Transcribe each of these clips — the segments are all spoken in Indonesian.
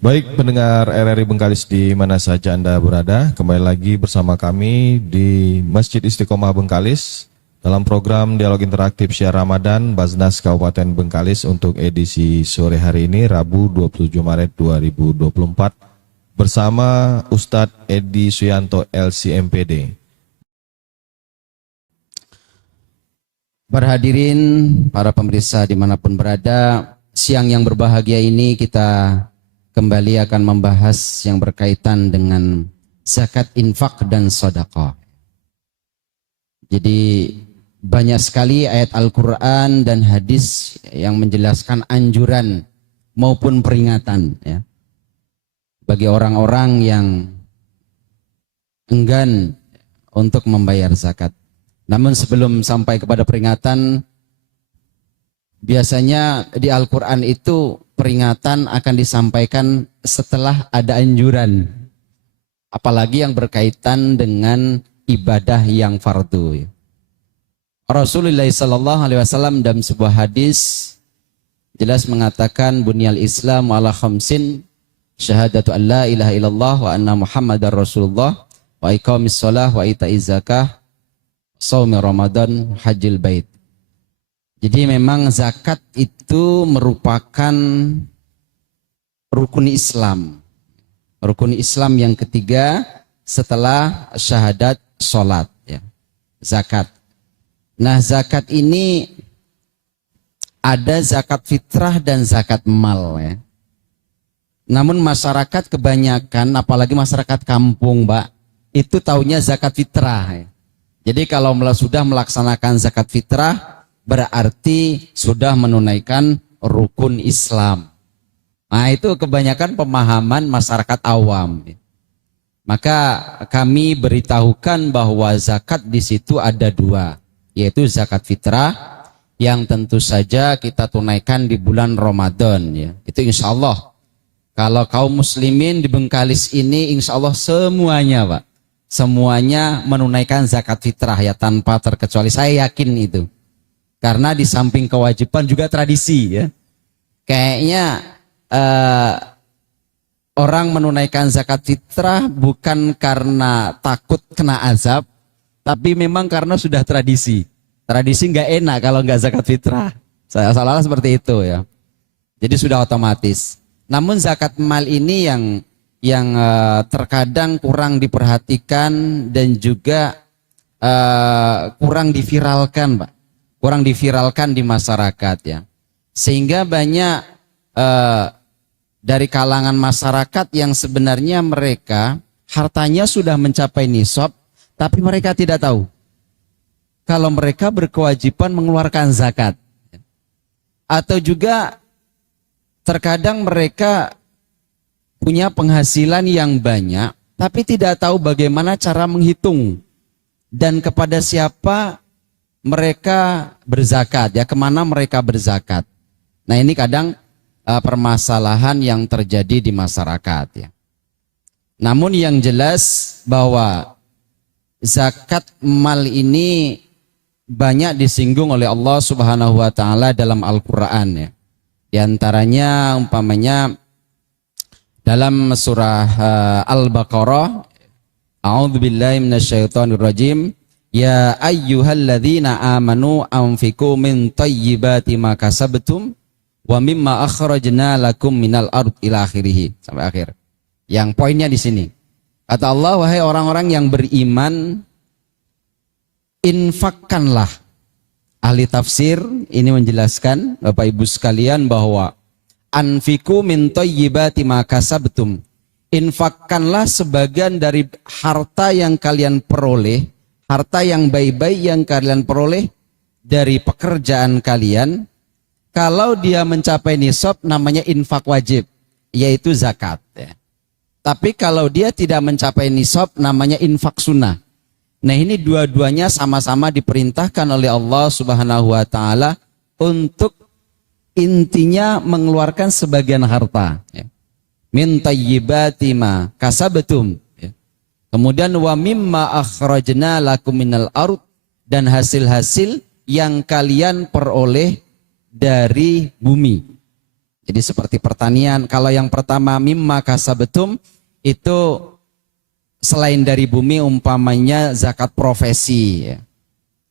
Baik pendengar RRI Bengkalis di mana saja Anda berada, kembali lagi bersama kami di Masjid Istiqomah Bengkalis dalam program Dialog Interaktif Syiar Ramadan Basnas Kabupaten Bengkalis untuk edisi sore hari ini Rabu 27 Maret 2024 bersama Ustadz Edi Suyanto LCMPD. Para hadirin, para pemirsa dimanapun berada, siang yang berbahagia ini kita kembali akan membahas yang berkaitan dengan zakat, infak, dan sedekah. Jadi banyak sekali ayat Al-Quran dan hadis yang menjelaskan anjuran maupun peringatan ya, bagi orang-orang yang enggan untuk membayar zakat. Namun sebelum sampai kepada peringatan, biasanya di Al-Quran itu peringatan akan disampaikan setelah ada anjuran. Apalagi yang berkaitan dengan ibadah yang fardu. Rasulullah SAW dalam sebuah hadis jelas mengatakan bunyal Islam ala khamsin syahadatu an la ilaha illallah wa anna muhammadar rasulullah wa iqamis shalah wa ita'iz zakah shaumi ramadan hajjil bait. Jadi memang zakat itu merupakan rukun Islam. Rukun Islam yang ketiga setelah syahadat sholat. Ya. Zakat. Nah zakat ini ada zakat fitrah dan zakat mal. Ya. Namun masyarakat kebanyakan, apalagi masyarakat kampung Mbak, itu taunya zakat fitrah. Ya. Jadi kalau sudah melaksanakan zakat fitrah, berarti sudah menunaikan rukun Islam. Nah itu kebanyakan pemahaman masyarakat awam. Maka kami beritahukan bahwa zakat di situ ada dua, yaitu zakat fitrah yang tentu saja kita tunaikan di bulan Ramadan. Ya. Itu insya Allah. Kalau kaum muslimin di Bengkalis ini insya Allah semuanya Pak. Semuanya menunaikan zakat fitrah ya tanpa terkecuali. Saya yakin itu. Karena di samping kewajiban juga tradisi ya. Kayaknya orang menunaikan zakat fitrah bukan karena takut kena azab, tapi memang karena sudah tradisi. Tradisi nggak enak kalau nggak zakat fitrah. Saya salah seperti itu ya. Jadi sudah otomatis. Namun zakat mal ini yang terkadang kurang diperhatikan dan juga kurang diviralkan, Pak. Kurang diviralkan di masyarakat ya. Sehingga banyak dari kalangan masyarakat yang sebenarnya mereka hartanya sudah mencapai nisab, tapi mereka tidak tahu kalau mereka berkewajiban mengeluarkan zakat. Atau juga terkadang mereka punya penghasilan yang banyak, tapi tidak tahu bagaimana cara menghitung dan kepada siapa mereka berzakat, ya kemana mereka berzakat. Nah ini kadang permasalahan yang terjadi di masyarakat ya. Namun yang jelas bahwa zakat mal ini banyak disinggung oleh Allah Subhanahu wa taala dalam Al-Qur'an ya. Di antaranya umpamanya dalam surah Al-Baqarah, A'udzubillahi minasyaitonirrajim. Ya ayyuhalladzina amanu anfiqu min thayyibati ma kasabtum wa mimma akhrajna lakum minal ard ila akhirih sampai akhir. Yang poinnya di sini. Kata Allah, wahai orang-orang yang beriman, infakkanlah. Ahli tafsir ini menjelaskan Bapak Ibu sekalian bahwa anfiqu min thayyibati ma kasabtum. Infakkanlah sebagian dari harta yang kalian peroleh, harta yang baik-baik yang kalian peroleh dari pekerjaan kalian. Kalau dia mencapai nisab namanya infak wajib, yaitu zakat. Ya. Tapi kalau dia tidak mencapai nisab namanya infak sunnah. Nah ini dua-duanya sama-sama diperintahkan oleh Allah Subhanahu wa taala untuk intinya mengeluarkan sebagian harta. Ya. Min tayyibati ma kasabtum. Kemudian wa mimma akhrajna lakum minal ard, dan hasil-hasil yang kalian peroleh dari bumi. Jadi seperti pertanian, kalau yang pertama mimma kasabetum itu selain dari bumi umpamanya zakat profesi, ya.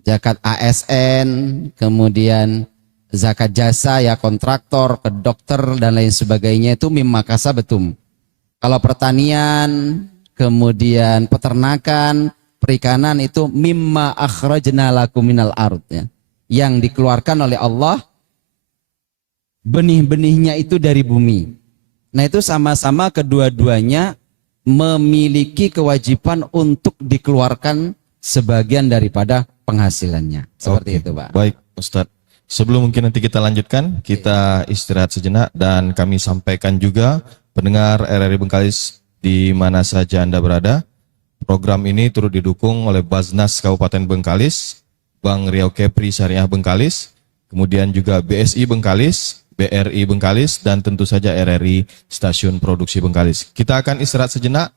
Zakat ASN, kemudian zakat jasa ya kontraktor, ke dokter dan lain sebagainya itu mimma kasabetum. Kalau pertanian, kemudian peternakan, perikanan itu mimma akhrajna lakum minal ard, ya. Yang dikeluarkan oleh Allah benih-benihnya itu dari bumi. Nah itu sama-sama kedua-duanya memiliki kewajiban untuk dikeluarkan sebagian daripada penghasilannya. Seperti itu Pak. Baik Ustadz. Sebelum mungkin nanti kita lanjutkan, kita istirahat sejenak dan kami sampaikan juga pendengar RRI Bengkalis di mana saja Anda berada. Program ini turut didukung oleh Baznas Kabupaten Bengkalis, Bank Riau Kepri Syariah Bengkalis, kemudian juga BSI Bengkalis, BRI Bengkalis, dan tentu saja RRI Stasiun Produksi Bengkalis. Kita akan istirahat sejenak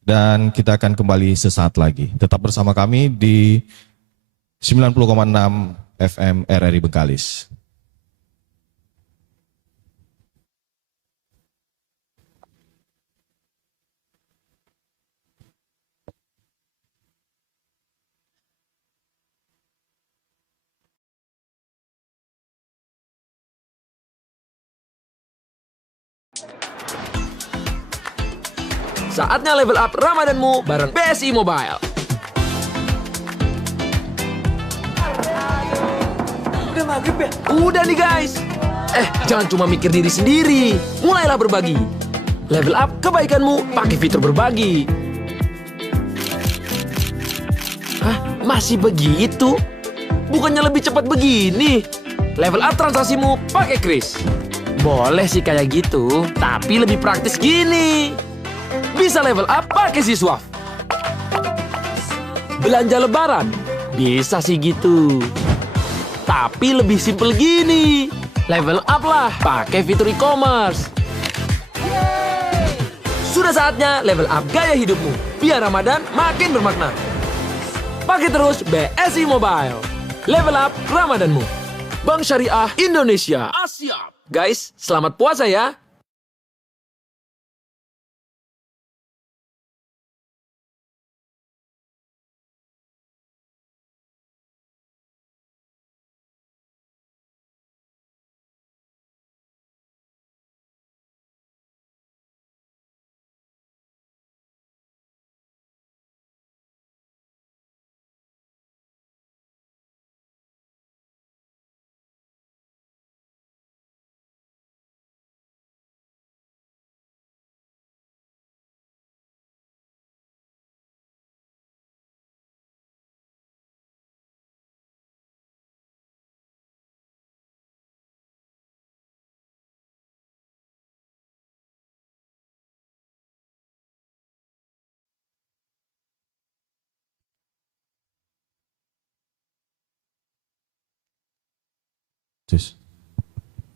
dan kita akan kembali sesaat lagi. Tetap bersama kami di 90,6 FM RRI Bengkalis. Saatnya level up Ramadanmu bareng BSI Mobile. Udah maghrib ya? Udah nih guys. Jangan cuma mikir diri sendiri. Mulailah berbagi. Level up kebaikanmu pakai fitur berbagi. Hah? Masih begitu? Bukannya lebih cepat begini? Level up transaksimu pakai Kris. Boleh sih kayak gitu, tapi lebih praktis gini. Bisa level up pakai Siswaf. Belanja lebaran, bisa sih gitu. Tapi lebih simpel gini. Level up lah pakai fitur e-commerce. Sudah saatnya level up gaya hidupmu. Biar Ramadan makin bermakna. Pakai terus BSI Mobile. Level up Ramadanmu. Bank Syariah Indonesia. Asyap. Guys, selamat puasa ya.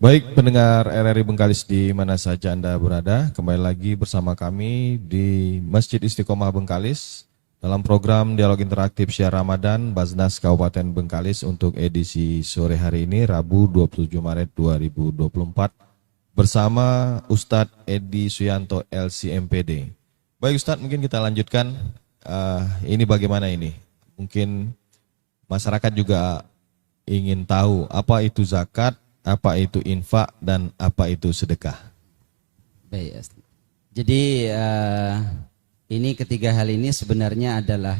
Baik pendengar RRI Bengkalis di mana saja Anda berada, kembali lagi bersama kami di Masjid Istiqomah Bengkalis dalam program Dialog Interaktif Syiar Ramadan Baznas Kabupaten Bengkalis untuk edisi sore hari ini Rabu 27 Maret 2024 bersama Ustadz Edi Suyanto LCMPD. Baik Ustadz, mungkin kita lanjutkan. Ini bagaimana ini? Mungkin masyarakat juga ingin tahu apa itu zakat, apa itu infak, dan apa itu sedekah. Baik. Jadi ini ketiga hal ini sebenarnya adalah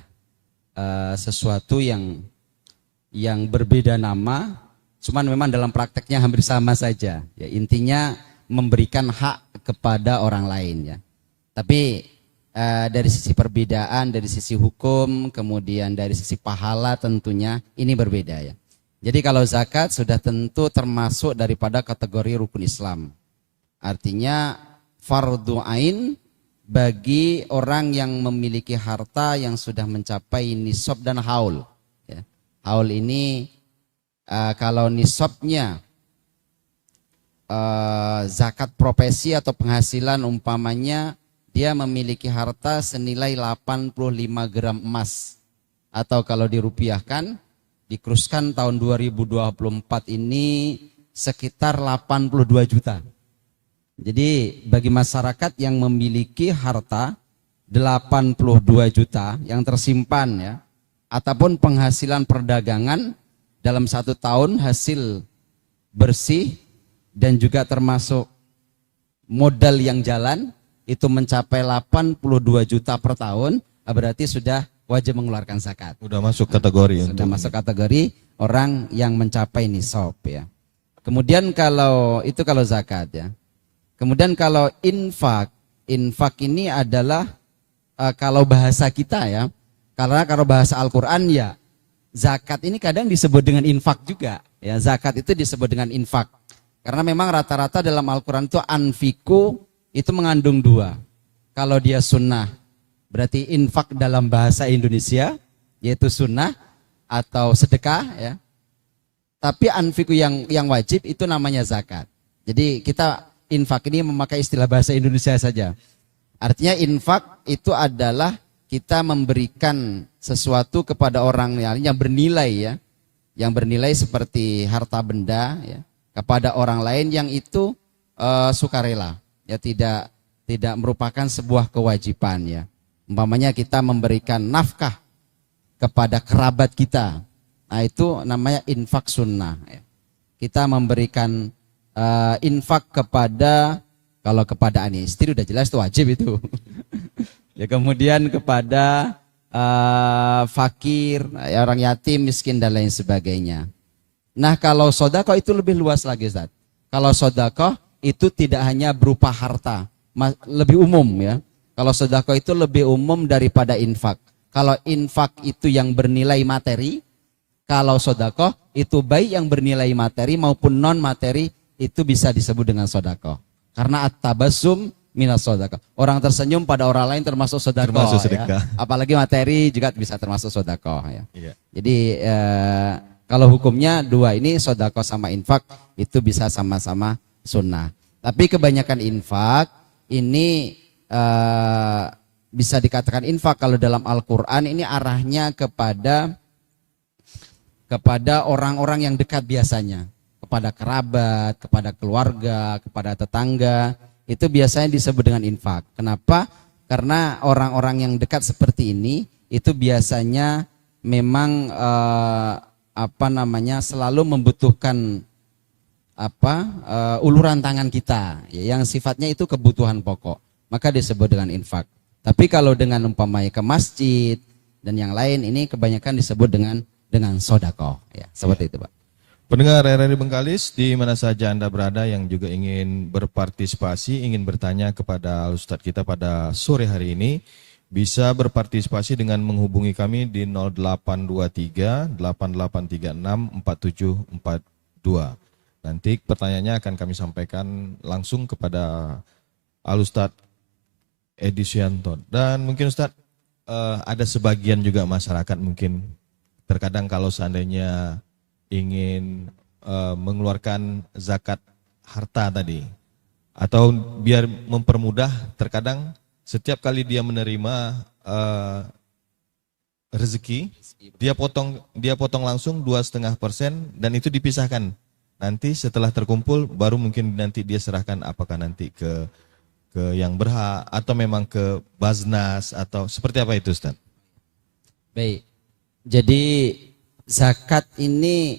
sesuatu yang berbeda nama, cuman memang dalam prakteknya hampir sama saja. Ya, intinya memberikan hak kepada orang lain ya. Tapi dari sisi perbedaan, dari sisi hukum, kemudian dari sisi pahala tentunya ini berbeda ya. Jadi kalau zakat sudah tentu termasuk daripada kategori rukun Islam. Artinya fardhu ain bagi orang yang memiliki harta yang sudah mencapai nisab dan haul. Ya. Haul ini kalau nisabnya zakat profesi atau penghasilan umpamanya dia memiliki harta senilai 85 gram emas. Atau kalau dirupiahkan dikuruskan tahun 2024 ini sekitar 82 juta. Jadi bagi masyarakat yang memiliki harta 82 juta yang tersimpan ya, ataupun penghasilan perdagangan dalam 1 tahun hasil bersih dan juga termasuk modal yang jalan itu mencapai 82 juta per tahun, berarti sudah wajib mengeluarkan zakat. Sudah masuk kategori Sudah masuk kategori orang yang mencapai nisab ya. Kemudian kalau zakat ya. Kemudian kalau infak ini adalah kalau bahasa kita ya, karena kalau bahasa Al-Quran ya, zakat ini kadang disebut dengan infak juga. Ya, zakat itu disebut dengan infak. Karena memang rata-rata dalam Al-Quran itu anfiku itu mengandung 2. Kalau dia sunnah, berarti infak dalam bahasa Indonesia, yaitu sunnah atau sedekah ya. Tapi anfiku yang wajib itu namanya zakat. Jadi kita infak ini memakai istilah bahasa Indonesia saja. Artinya infak itu adalah kita memberikan sesuatu kepada orang yang bernilai ya, yang bernilai seperti harta benda ya, kepada orang lain yang itu sukarela ya, tidak merupakan sebuah kewajiban ya. Umpamanya kita memberikan nafkah kepada kerabat kita, nah itu namanya infak sunnah ya. Kita memberikan infak kepada, kalau kepada istri udah jelas itu wajib itu. Ya, kemudian kepada fakir, ya, orang yatim, miskin dan lain sebagainya. Nah kalau sodako itu lebih luas lagi Ustaz. Kalau sodako itu tidak hanya berupa harta, lebih umum ya. Kalau sodako itu lebih umum daripada infak. Kalau infak itu yang bernilai materi, kalau sodako itu baik yang bernilai materi maupun non materi itu bisa disebut dengan sodako. Karena at-tabassum minas sodako. Orang tersenyum pada orang lain termasuk sodako. Termasuk sedekah. Ya. Apalagi materi juga bisa termasuk sodako. Ya. Iya. Jadi kalau hukumnya 2 ini sodako sama infak itu bisa sama-sama sunnah. Tapi kebanyakan infak ini bisa dikatakan infak kalau dalam Al-Quran ini arahnya kepada orang-orang yang dekat biasanya. Kepada kerabat, kepada keluarga, kepada tetangga, itu biasanya disebut dengan infak. Kenapa? Karena orang-orang yang dekat seperti ini itu biasanya memang selalu membutuhkan uluran tangan kita ya, yang sifatnya itu kebutuhan pokok, maka disebut dengan infak. Tapi kalau dengan umpamanya ke masjid dan yang lain ini kebanyakan disebut dengan sodako ya, seperti itu Pak. Pendengar RRI Bengkalis, di mana saja Anda berada yang juga ingin berpartisipasi, ingin bertanya kepada Ustadz kita pada sore hari ini, bisa berpartisipasi dengan menghubungi kami di 0823 8836 4742. Nanti pertanyaannya akan kami sampaikan langsung kepada Al-Ustadz Edi Suyanto. Dan mungkin Ustadz, ada sebagian juga masyarakat mungkin terkadang kalau seandainya ingin mengeluarkan zakat harta tadi, atau biar mempermudah, terkadang setiap kali dia menerima rezeki, dia potong langsung 2,5% dan itu dipisahkan. Nanti setelah terkumpul baru mungkin nanti dia serahkan, apakah nanti ke yang berhak atau memang ke Baznas atau seperti apa itu Ustaz? Baik. Jadi zakat ini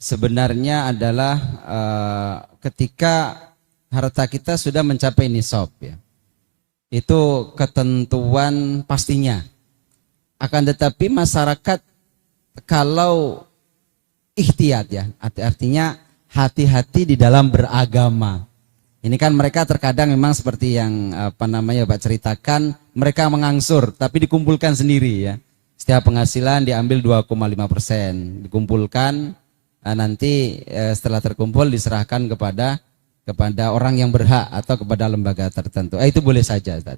sebenarnya adalah ketika harta kita sudah mencapai nisab ya. Itu ketentuan pastinya. Akan tetapi masyarakat kalau ikhtiyat ya, artinya hati-hati di dalam beragama. Ini kan mereka terkadang memang seperti yang Pak ceritakan, mereka mengangsur tapi dikumpulkan sendiri ya. Setiap penghasilan diambil 2,5%, dikumpulkan, nanti setelah terkumpul diserahkan kepada orang yang berhak atau kepada lembaga tertentu. Itu boleh saja Ustaz.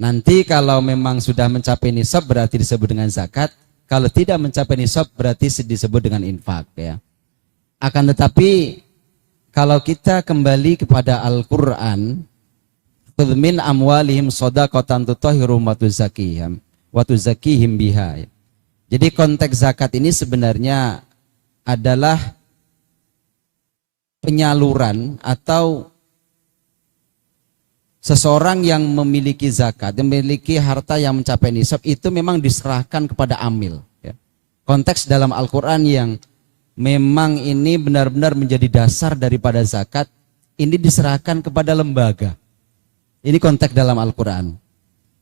Nanti kalau memang sudah mencapai nisab berarti disebut dengan zakat. Kalau tidak mencapai nisab berarti disebut dengan infak ya. Akan tetapi kalau kita kembali kepada Al-Qur'an, khudz min amwalihim shadaqatan tutahhiruhum wa tuzakkihim biha. Jadi konteks zakat ini sebenarnya adalah penyaluran atau seseorang yang memiliki zakat, memiliki harta yang mencapai nisab itu memang diserahkan kepada amil. Ya. Konteks dalam Al-Quran yang memang ini benar-benar menjadi dasar daripada zakat, ini diserahkan kepada lembaga. Ini konteks dalam Al-Quran.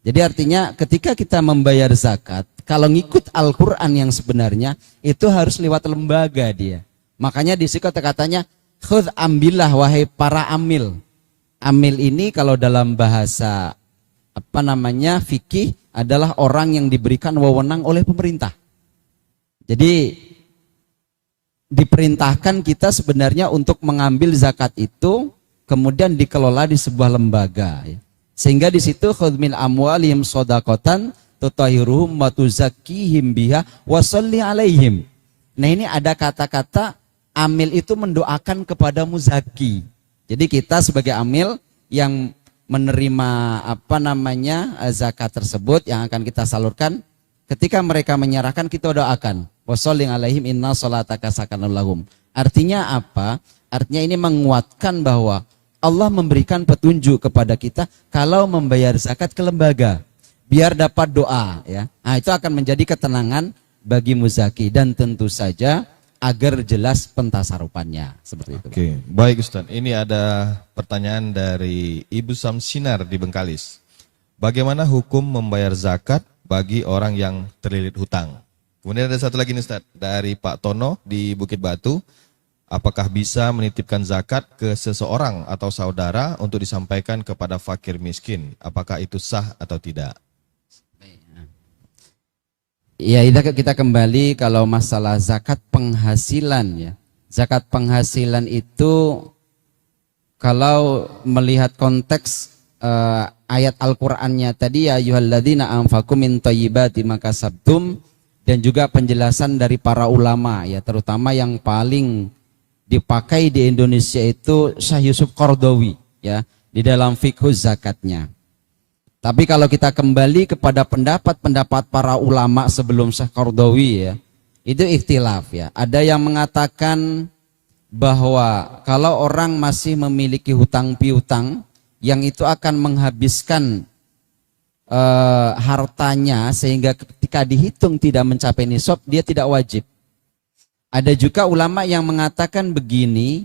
Jadi artinya ketika kita membayar zakat, kalau ngikut Al-Quran yang sebenarnya, itu harus lewat lembaga dia. Makanya di situ katanya, khudh ambillah wahai para amil. Amil ini kalau dalam bahasa fikih adalah orang yang diberikan wewenang oleh pemerintah. Jadi diperintahkan kita sebenarnya untuk mengambil zakat itu kemudian dikelola di sebuah lembaga. Sehingga di situ khudh min amwalihim shadaqatan tutahhiruhum wa tuzakkihim biha wa sholli alaihim. Nah, ini ada kata-kata amil itu mendoakan kepada muzaki. Jadi kita sebagai amil yang menerima zakat tersebut yang akan kita salurkan, ketika mereka menyerahkan kita doakan. Washolli alaihim inna sholataka sakanun lahum. Artinya apa? Artinya ini menguatkan bahwa Allah memberikan petunjuk kepada kita kalau membayar zakat ke lembaga biar dapat doa, ya. Nah, itu akan menjadi ketenangan bagi muzaki dan tentu saja agar jelas pentasarufannya seperti itu. Oke, baik Ustaz. Ini ada pertanyaan dari Ibu Samsinar di Bengkalis. Bagaimana hukum membayar zakat bagi orang yang terlilit hutang? Kemudian ada satu lagi nih Ustaz, dari Pak Tono di Bukit Batu. Apakah bisa menitipkan zakat ke seseorang atau saudara untuk disampaikan kepada fakir miskin? Apakah itu sah atau tidak? Ya, kita kembali kalau masalah zakat penghasilan ya. Zakat penghasilan itu kalau melihat konteks ayat Al-Qur'annya tadi ya ayyuhalladzina anfaqu min thayyibati ma kasabtum, dan juga penjelasan dari para ulama ya, terutama yang paling dipakai di Indonesia itu Syekh Yusuf Qaradawi ya di dalam fikih zakatnya. Tapi kalau kita kembali kepada pendapat-pendapat para ulama sebelum Syekh Qaradawi ya, itu ikhtilaf ya. Ada yang mengatakan bahwa kalau orang masih memiliki hutang piutang yang itu akan menghabiskan hartanya sehingga ketika dihitung tidak mencapai nisab, dia tidak wajib. Ada juga ulama yang mengatakan begini,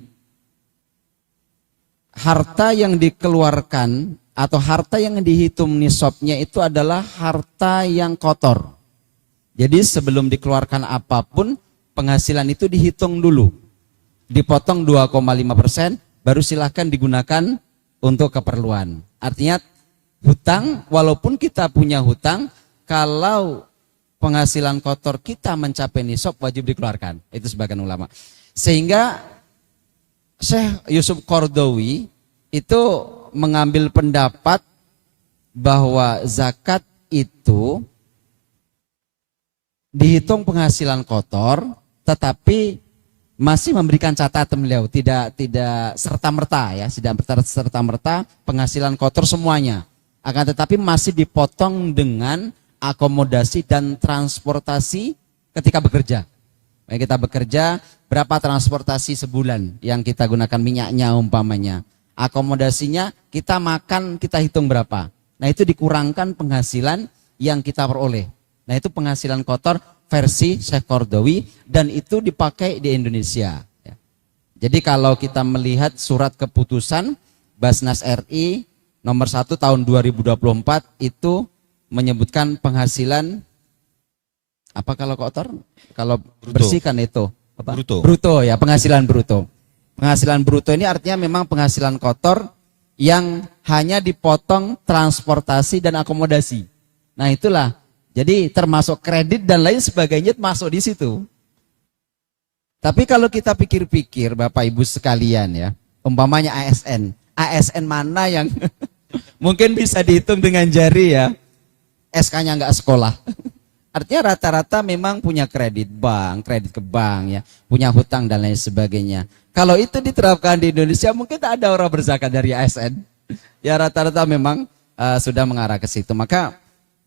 harta yang dikeluarkan atau harta yang dihitung nisabnya itu adalah harta yang kotor. Jadi sebelum dikeluarkan apapun, penghasilan itu dihitung dulu. Dipotong 2,5%, baru silahkan digunakan untuk keperluan. Artinya hutang, walaupun kita punya hutang, kalau penghasilan kotor kita mencapai nisab wajib dikeluarkan. Itu sebagian ulama. Sehingga Syekh Yusuf Qaradawi itu mengambil pendapat bahwa zakat itu dihitung penghasilan kotor, tetapi masih memberikan catatan beliau, tidak serta-merta ya, tidak serta-merta penghasilan kotor semuanya. Akan tetapi masih dipotong dengan akomodasi dan transportasi ketika bekerja. Kita bekerja, berapa transportasi sebulan yang kita gunakan minyaknya umpamanya. Akomodasinya kita makan, kita hitung berapa. Nah, itu dikurangkan penghasilan yang kita peroleh. Nah, itu penghasilan kotor versi Syekh Qaradawi dan itu dipakai di Indonesia. Jadi kalau kita melihat surat keputusan Basnas RI nomor 1 tahun 2024 itu menyebutkan penghasilan apa kalau kotor? Kalau Bruto. bersihkan itu apa? Bruto. Bruto ya, penghasilan bruto. Penghasilan bruto ini artinya memang penghasilan kotor yang hanya dipotong transportasi dan akomodasi. Nah, itulah. Jadi termasuk kredit dan lain sebagainya masuk di situ. Tapi kalau kita pikir-pikir Bapak Ibu sekalian ya, umpamanya ASN. ASN mana yang mungkin bisa dihitung dengan jari ya, SK-nya nggak sekolah. Artinya rata-rata memang punya kredit bank, kredit ke bank ya, punya hutang dan lain sebagainya. Kalau itu diterapkan di Indonesia mungkin tak ada orang berzakat dari ASN. Ya rata-rata memang sudah mengarah ke situ. Maka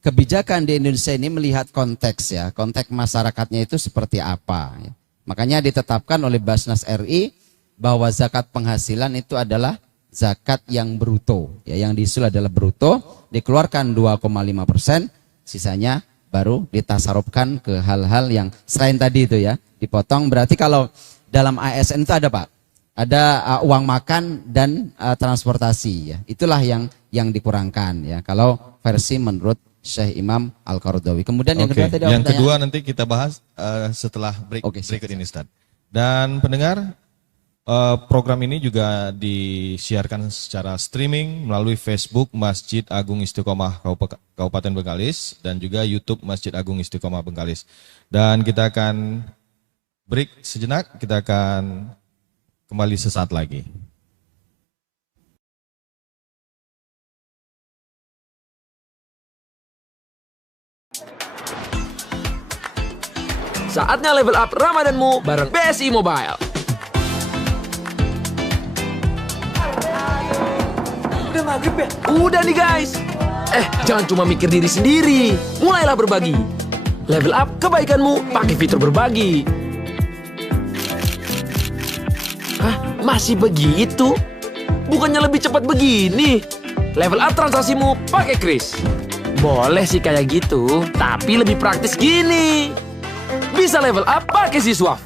kebijakan di Indonesia ini melihat konteks ya, konteks masyarakatnya itu seperti apa. Ya. Makanya ditetapkan oleh Basnas RI bahwa zakat penghasilan itu adalah zakat yang bruto. Ya, yang diusul adalah bruto, dikeluarkan 2,5%, sisanya baru ditasarufkan ke hal-hal yang selain tadi itu ya, dipotong. Berarti kalau dalam ASN itu ada Pak, ada uang makan dan transportasi ya. Itulah yang dikurangkan ya. Kalau versi menurut Syekh Imam Al-Qaradawi. Kemudian yang kedua tadi yang kedua nanti kita bahas setelah berikut ini Ustaz. Dan pendengar, program ini juga disiarkan secara streaming melalui Facebook Masjid Agung Istiqomah Kabupaten Bengkalis dan juga YouTube Masjid Agung Istiqomah Bengkalis. Dan kita akan break sejenak, kita akan kembali sesaat lagi. Saatnya level up Ramadanmu bareng BSI Mobile. Udah maghrib ya? Udah nih guys. Jangan cuma mikir diri sendiri. Mulailah berbagi. Level up kebaikanmu pakai fitur berbagi. Hah? Masih begitu? Bukannya lebih cepat begini? Level up transaksimu pakai Kris. Boleh sih kayak gitu, tapi lebih praktis gini. Bisa level up pakai Siswaf.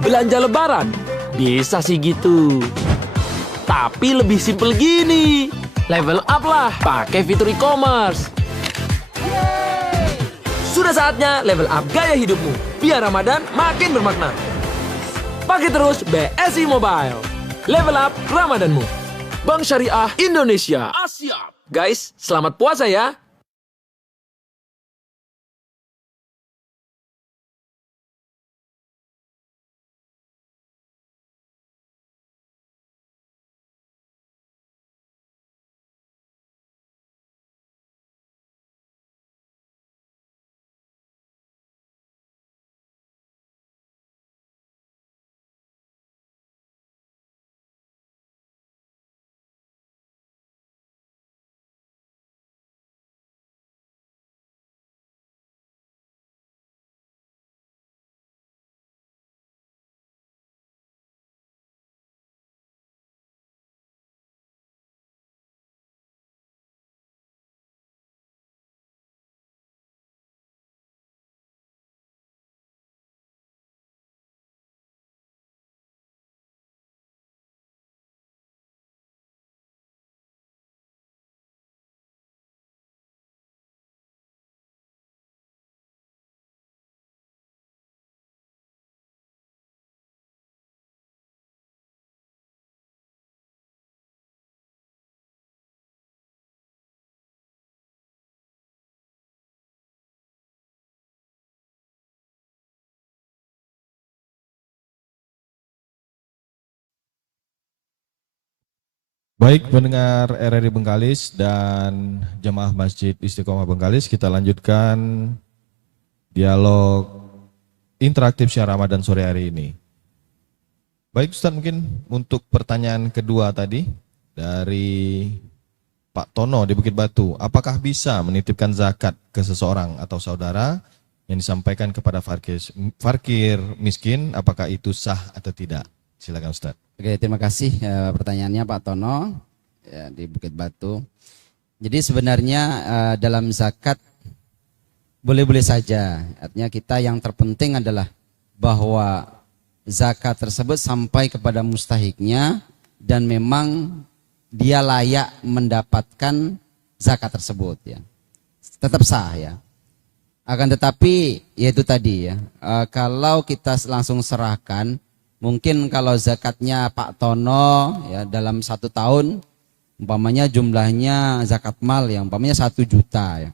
Belanja lebaran, bisa sih gitu. Tapi lebih simple gini. Level up lah pakai fitur e-commerce. Sudah saatnya level up gaya hidupmu. Biar Ramadan makin bermakna. Pakai terus BSI Mobile. Level up Ramadanmu. Bank Syariah Indonesia. Asyap. Guys, selamat puasa ya. Baik pendengar RRI Bengkalis dan jemaah Masjid Istiqomah Bengkalis, kita lanjutkan dialog interaktif Syiar Ramadan sore hari ini. Baik Ustaz, mungkin untuk pertanyaan kedua tadi dari Pak Tono di Bukit Batu, apakah bisa menitipkan zakat ke seseorang atau saudara yang disampaikan kepada fakir miskin, apakah itu sah atau tidak? Silakan Ustaz. Oke, terima kasih pertanyaannya Pak Tono ya, di Bukit Batu. Jadi sebenarnya dalam zakat boleh-boleh saja. Artinya kita yang terpenting adalah bahwa zakat tersebut sampai kepada mustahiknya dan memang dia layak mendapatkan zakat tersebut ya. Tetap sah ya. Akan tetapi yaitu tadi ya, kalau kita langsung serahkan, mungkin kalau zakatnya Pak Tono ya dalam 1 tahun umpamanya jumlahnya zakat mal yang umpamanya 1 juta ya.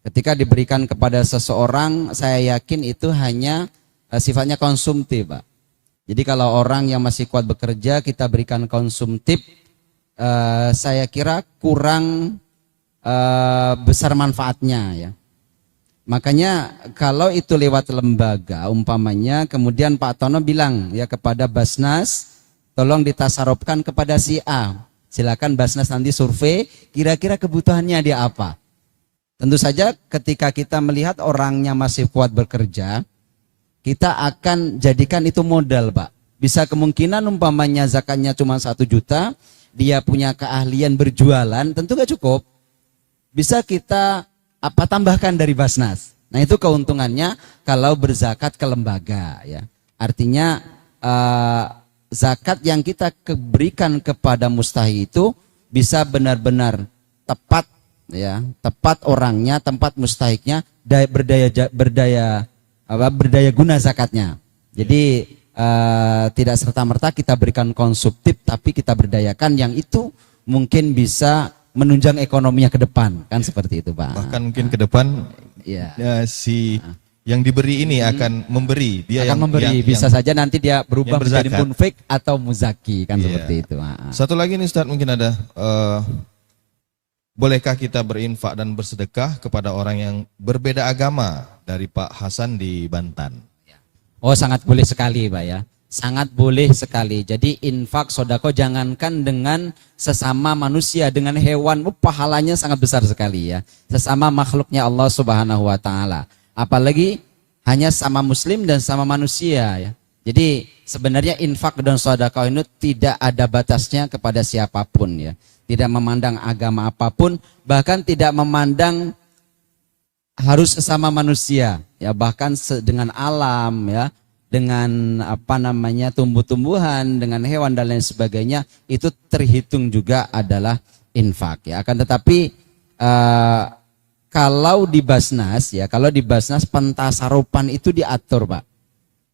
Ketika diberikan kepada seseorang, saya yakin itu hanya sifatnya konsumtif, Pak. Jadi kalau orang yang masih kuat bekerja kita berikan konsumtif, saya kira kurang besar manfaatnya ya. Makanya kalau itu lewat lembaga umpamanya kemudian Pak Tono bilang ya kepada Basnas, tolong ditasarufkan kepada si A. Silakan Basnas nanti survei kira-kira kebutuhannya dia apa. Tentu saja ketika kita melihat orangnya masih kuat bekerja, kita akan jadikan itu modal, Pak. Bisa kemungkinan umpamanya zakatnya cuma 1 juta, dia punya keahlian berjualan, tentu gak cukup. Bisa kita tambahkan dari Basnas. Nah itu keuntungannya kalau berzakat ke lembaga ya. Artinya zakat yang kita berikan kepada mustahi itu bisa benar-benar tepat ya, tepat orangnya, tempat mustahiknya, berdaya guna zakatnya. Jadi tidak serta-merta kita berikan konsumtif, tapi kita berdayakan yang itu mungkin bisa menunjang ekonominya ke depan, kan seperti itu Pak. Bahkan mungkin ke depan yang diberi ini akan memberi, dia akan memberi, bisa saja nanti dia berubah menjadi munfik atau muzaki, kan seperti itu. Satu lagi nih Ustaz, mungkin ada bolehkah kita berinfak dan bersedekah kepada orang yang berbeda agama dari Pak Hasan di Banten? Oh sangat boleh sekali Pak ya, sangat boleh sekali. Jadi infak sodako jangankan dengan sesama manusia, dengan hewan, pahalanya sangat besar sekali ya. Sesama makhluknya Allah Subhanahu Wa Taala. Apalagi hanya sama muslim dan sama manusia ya. Jadi sebenarnya infak dan sodako itu tidak ada batasnya kepada siapapun ya. Tidak memandang agama apapun, bahkan tidak memandang harus sesama manusia ya, bahkan dengan alam ya, dengan tumbuh-tumbuhan, dengan hewan dan lain sebagainya, itu terhitung juga adalah infak ya. Akan tetapi kalau di Basnas pentasarupan itu diatur Pak.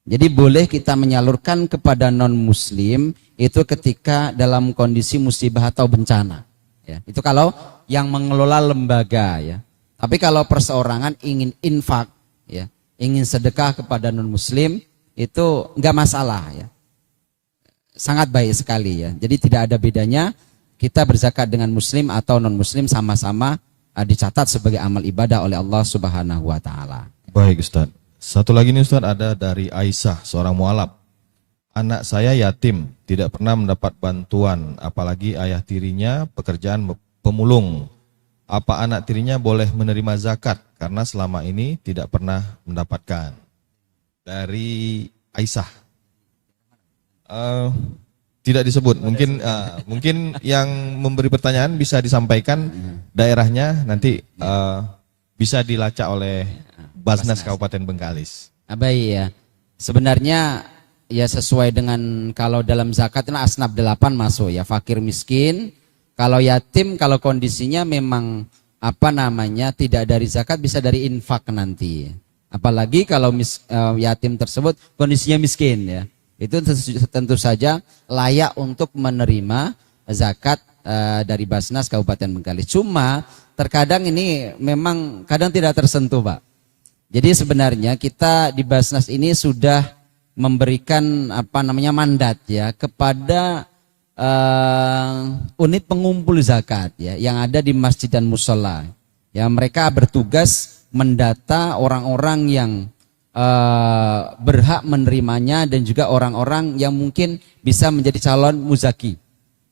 Jadi boleh kita menyalurkan kepada non muslim itu ketika dalam kondisi musibah atau bencana ya. Itu kalau yang mengelola lembaga ya. Tapi kalau perseorangan ingin infak, ya, ingin sedekah kepada non Muslim, itu enggak masalah, ya, sangat baik sekali ya. Jadi tidak ada bedanya kita berzakat dengan Muslim atau non Muslim, sama-sama dicatat sebagai amal ibadah oleh Allah Subhanahu Wa Taala. Baik Ustaz. Satu lagi nih Ustaz, ada dari Aisyah, seorang mualaf. Anak saya yatim, tidak pernah mendapat bantuan, apalagi ayah tirinya pekerjaan pemulung. Apa anak tirinya boleh menerima zakat karena selama ini tidak pernah mendapatkan? Dari Aisyah. Tidak disebut. Mungkin yang memberi pertanyaan bisa disampaikan daerahnya, nanti bisa dilacak oleh Basnas Kabupaten Bengkalis. Baik ya. Sebenarnya ya sesuai dengan kalau dalam zakat itu asnaf 8 masuk ya, fakir miskin. Kalau yatim, kalau kondisinya memang tidak dari zakat, bisa dari infak nanti. Apalagi kalau yatim tersebut kondisinya miskin ya, itu tentu saja layak untuk menerima zakat dari Basnas Kabupaten Bengkalis. Cuma terkadang ini memang kadang tidak tersentuh Pak. Jadi sebenarnya kita di Basnas ini sudah memberikan mandat ya kepada unit pengumpul zakat ya yang ada di masjid dan musola ya. Mereka bertugas mendata orang-orang yang berhak menerimanya dan juga orang-orang yang mungkin bisa menjadi calon muzaki.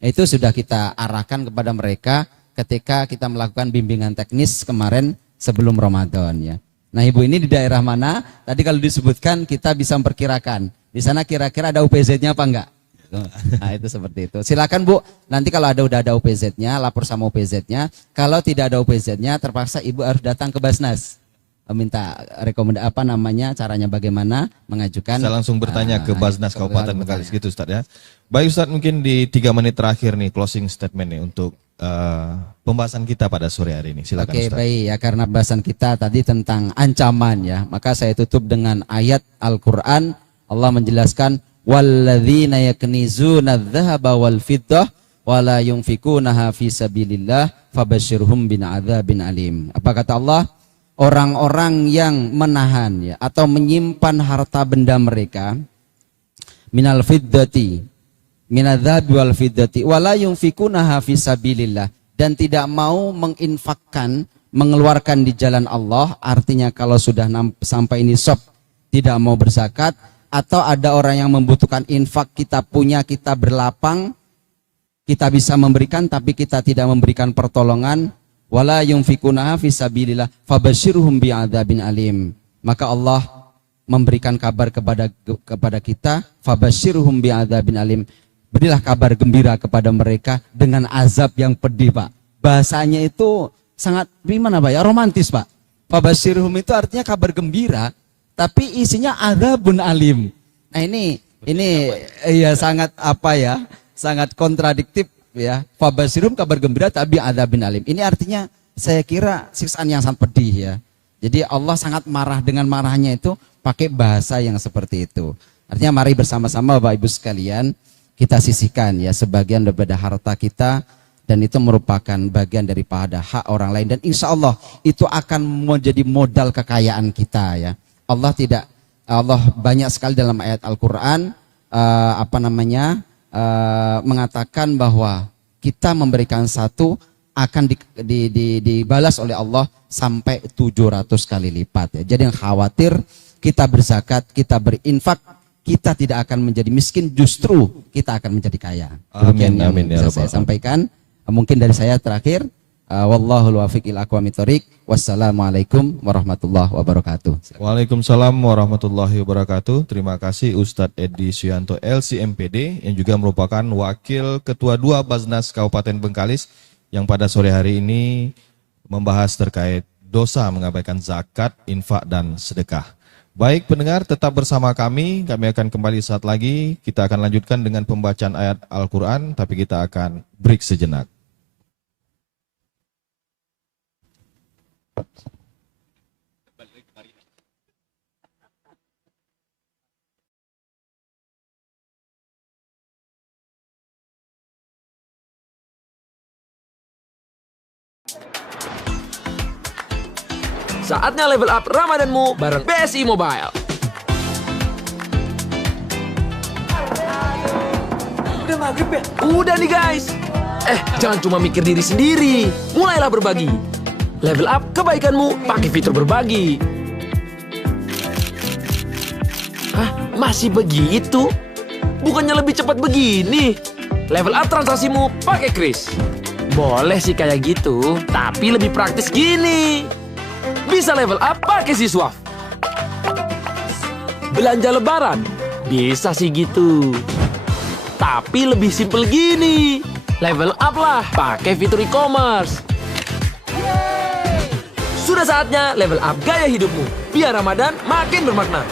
Itu sudah kita arahkan kepada mereka ketika kita melakukan bimbingan teknis kemarin sebelum Ramadan ya. Nah ibu ini di daerah mana? Tadi kalau disebutkan kita bisa memperkirakan di sana kira-kira ada UPZ-nya apa enggak? Nah itu seperti itu. Silakan Bu, nanti kalau udah ada UPZ-nya, lapor sama UPZ-nya. Kalau tidak ada UPZ-nya, terpaksa Ibu harus datang ke Basnas. Minta rekomendasi caranya bagaimana mengajukan. Saya langsung bertanya ke Basnas Kabupaten Bengkalis gitu Ustaz ya. Baik Ustaz, mungkin di 3 menit terakhir nih closing statement nih untuk pembahasan kita pada sore hari ini. Silakan Ustaz. Oke, baik ya, karena bahasan kita tadi tentang ancaman ya, maka saya tutup dengan ayat Al-Qur'an. Allah menjelaskan walladzina yaknizuna adz-dzahaba wal fiddah wala yunfikunaha fi sabilillah fabashshirhum bin'adzabin alim. Apa kata Allah? Orang-orang yang menahan ya atau menyimpan harta benda mereka minal fiddati minadzabi wal fiddati wala yunfikunaha fi sabilillah, dan tidak mau menginfakkan, mengeluarkan di jalan Allah. Artinya kalau sudah sampai nisab tidak mau berzakat, atau ada orang yang membutuhkan infak, kita punya, kita berlapang, kita bisa memberikan tapi kita tidak memberikan pertolongan, wala yunfikunaha fi sabilillah fabashshirhum bi'adzabin alim. Maka Allah memberikan kabar kepada kita, fabashirhum bi'adzabin alim. Berilah kabar gembira kepada mereka dengan azab yang pedih, Pak. Bahasanya itu sangat gimana, Pak? Ya romantis, Pak. Fabashirhum itu artinya kabar gembira, tapi isinya adzabun alim. Nah, ini ya sangat apa ya? Sangat kontradiktif ya. Fabashirhum kabar gembira tapi adzabin alim. Ini artinya saya kira siksaan yang sangat pedih ya. Jadi Allah sangat marah, dengan marahnya itu pakai bahasa yang seperti itu. Artinya mari bersama-sama Bapak Ibu sekalian kita sisihkan ya sebagian daripada harta kita, dan itu merupakan bagian daripada hak orang lain, dan insya Allah itu akan menjadi modal kekayaan kita ya. Allah banyak sekali dalam ayat Al-Quran mengatakan bahwa kita memberikan satu akan dibalas oleh Allah sampai 700 kali lipat ya. Jadi yang khawatir kita berzakat, kita berinfak, kita tidak akan menjadi miskin, justru kita akan menjadi kaya. Amin, yang amin, ya bisa saya Rabbal sampaikan. Mungkin dari saya terakhir, wallahul wafiq ila aqwamit thoriq. Wassalamualaikum warahmatullahi wabarakatuh. Waalaikumsalam warahmatullahi wabarakatuh. Terima kasih Ustadz Edi Suyanto LCMPD yang juga merupakan Wakil Ketua 2 Basnas Kabupaten Bengkalis yang pada sore hari ini membahas terkait dosa mengabaikan zakat, infak, dan sedekah. Baik pendengar, tetap bersama kami akan kembali saat lagi. Kita akan lanjutkan dengan pembacaan ayat Al-Quran, tapi kita akan break sejenak. Saatnya level up Ramadanmu bareng BSI Mobile. Udah maghrib ya? Udah nih guys. Jangan cuma mikir diri sendiri. Mulailah berbagi. Level up kebaikanmu pakai fitur berbagi. Hah? Masih begitu? Bukannya lebih cepat begini? Level up transaksimu pakai Kris. Boleh sih kayak gitu, tapi lebih praktis gini. Bisa level up pakai Siswaf. Belanja lebaran, bisa sih gitu. Tapi lebih simple gini. Level up lah pakai fitur e-commerce. Sudah saatnya level up gaya hidupmu, biar Ramadan makin bermakna.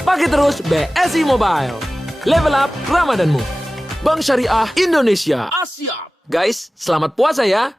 Pakai terus BSI Mobile. Level up Ramadanmu. Bank Syariah Indonesia. Asia. Guys, selamat puasa ya.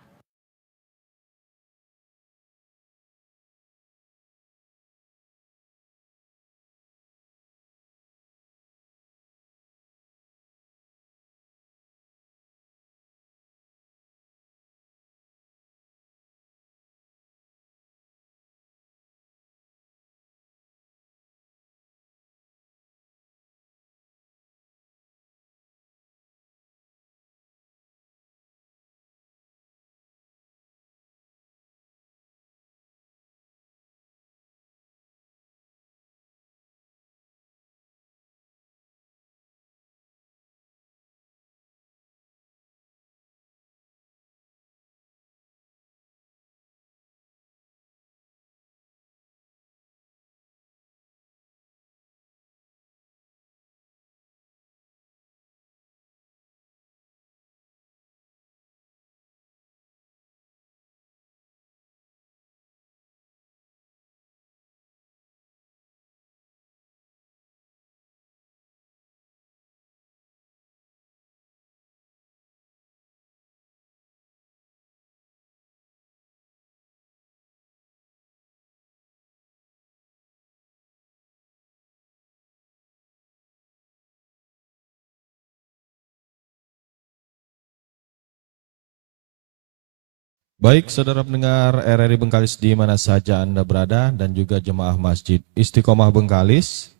Baik, saudara pendengar RRI Bengkalis di mana saja Anda berada dan juga jemaah Masjid Istiqomah Bengkalis.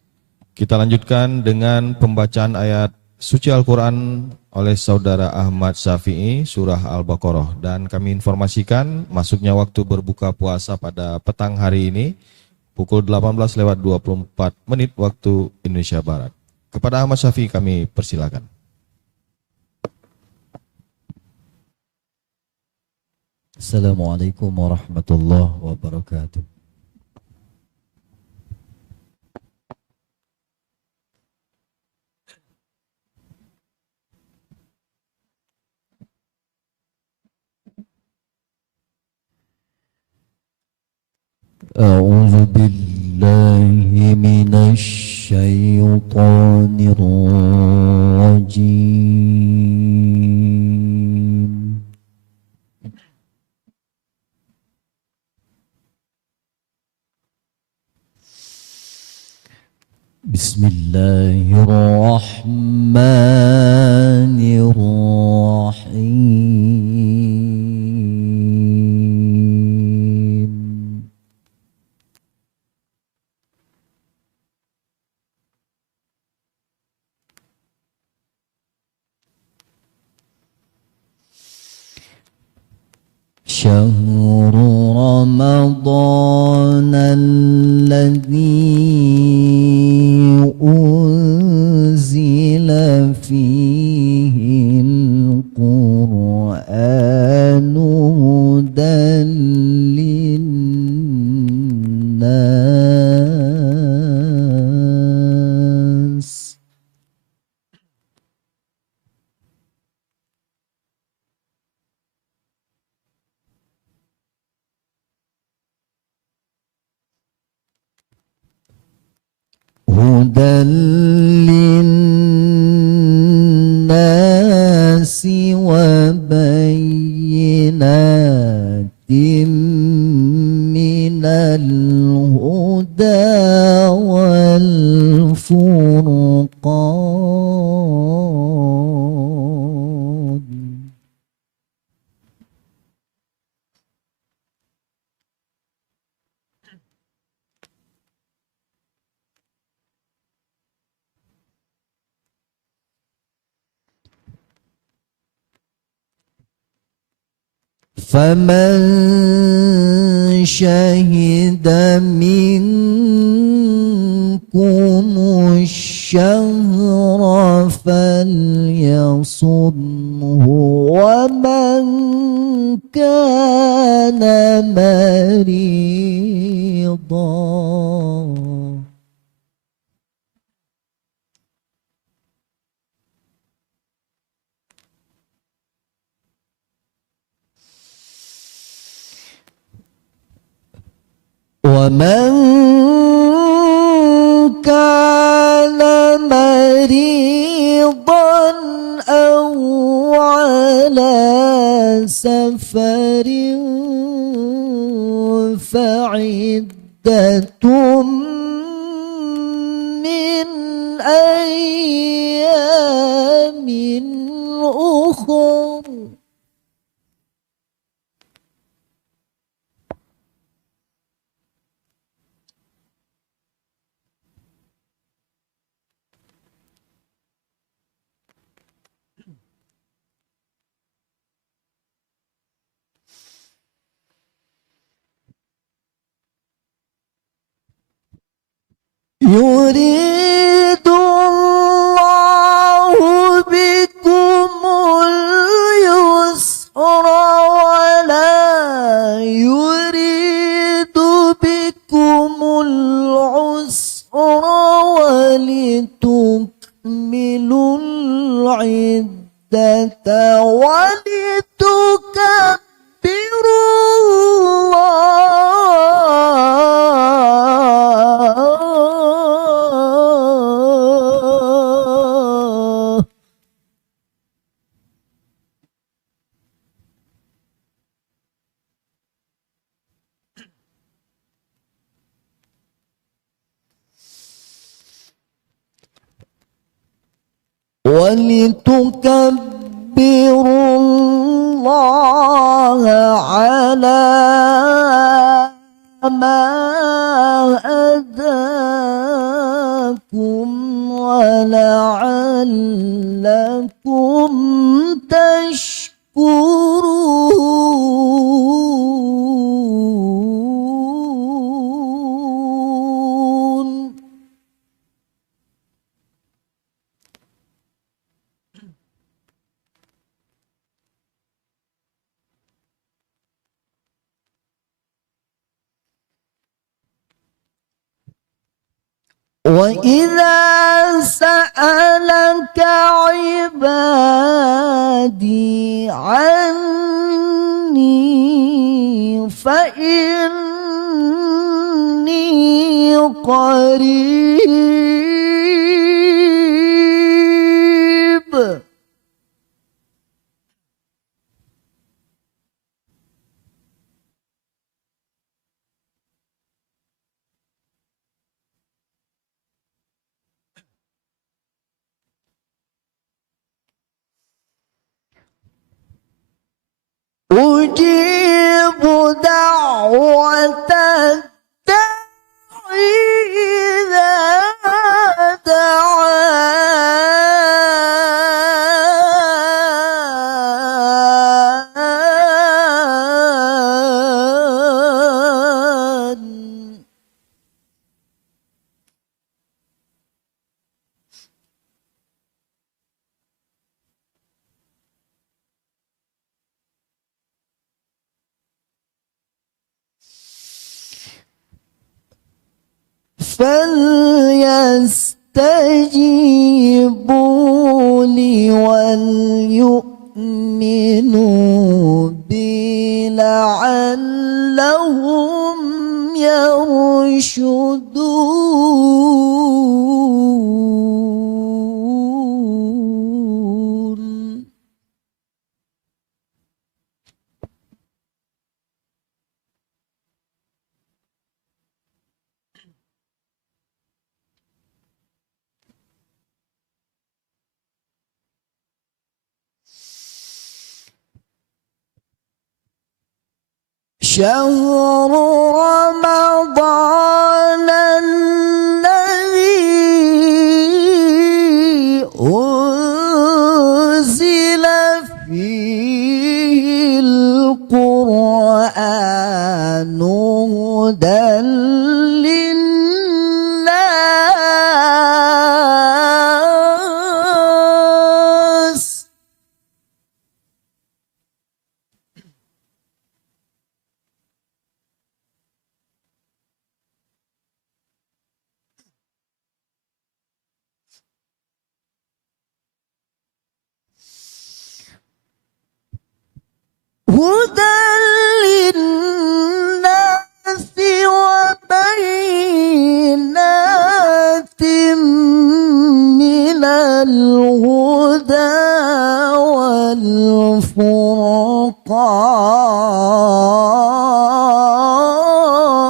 Kita lanjutkan dengan pembacaan ayat suci Al-Quran oleh saudara Ahmad Syafi'i, surah Al-Baqarah. Dan kami informasikan masuknya waktu berbuka puasa pada petang hari ini, pukul 18:24 waktu Indonesia Barat. Kepada Ahmad Syafi'i kami persilakan. Assalamualaikum warahmatullahi wabarakatuh. أعوذ بالله من الشيطان الرجيم. بسم الله الرحمن الرحيم. شهر رمضان الذي أنزل فيه القرآن هدى للناس. هدى للناس وبينات من الهدى والفرقان. فمن شهد منكم الشهر فليصمه ومن كان مريضا ومن كان مريضا أو على سفر فعدة من أيام أخر. يريد الله بكم اليسر ولا يريد بكم العسر ولتكملوا العدة ولتكبروا الله. ولتكبروا الله على ما هداكم ولعلكم تشكرون. وإذا سألك عبادي عني فإني قريب أجيب دعوة الداعي إذا دعان فليستجيبوا لي وليؤمنوا بي لعلهم يرشدون شهر رمضان الذي أنزل فيه القرآن هدى للناس هدى للناس وبينات من الهدى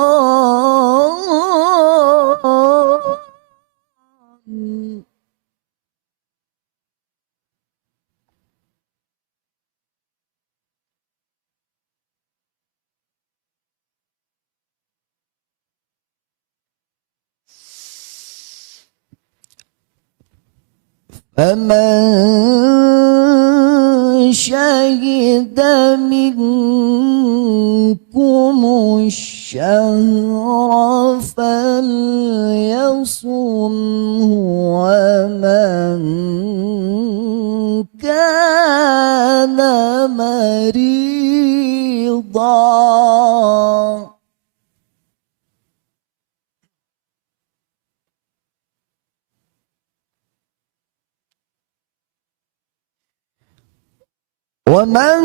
والفرقان فمن شهد منكم الشهر فليصمه ومن كان مريضا ومن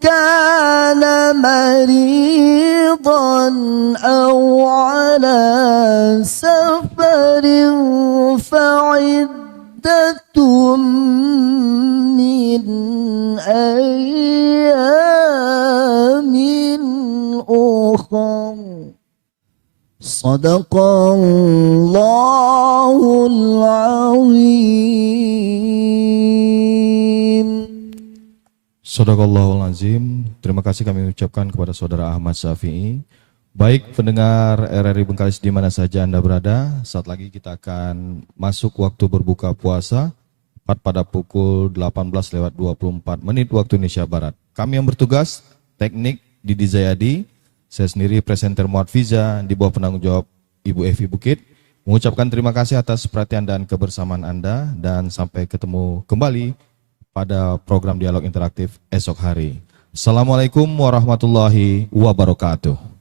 كان مريضا أو على سفر فعدة من أيام أخر صدق الله العظيم. Sadaqallahul azim. Terima kasih kami ucapkan kepada Saudara Ahmad Syafi'i. Baik pendengar RRI Bengkalis di mana saja Anda berada, saat lagi kita akan masuk waktu berbuka puasa tepat pada pukul 18:24 waktu Indonesia Barat. Kami yang bertugas, teknik Didi Zayadi, saya sendiri presenter Muhammad Fiza di bawah penanggung jawab Ibu Evi Bukit, mengucapkan terima kasih atas perhatian dan kebersamaan Anda dan sampai ketemu kembali pada program dialog interaktif esok hari. Assalamualaikum warahmatullahi wabarakatuh.